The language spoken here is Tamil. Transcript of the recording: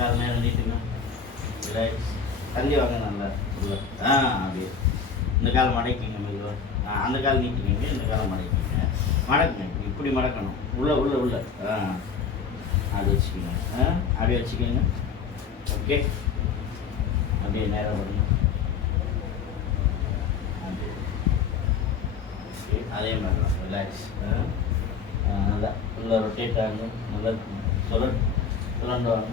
கால் நேரம் நீட்டுங்க. ரிலாக்ஸ். தள்ளி வாங்க நல்லா உள்ள. அப்படியே இந்த கால் மடக்கிங்க மெதுவாக. அந்த கால் நீட்டிக்கிங்க, இந்த காலை மடக்கிங்க. மடக்குங்க, இப்படி மடக்கணும். உள்ள உள்ள உள்ள. அது வச்சுக்கோங்க. அப்படியே வச்சுக்கோங்க. ஓகே, அப்படியே நேரம் வருங்க. அதே மாதிரி தான் ரிலாக்ஸ். நல்லா உள்ள ரொட்டேட் ஆகணும். நல்லா சுரண்டு வாங்க.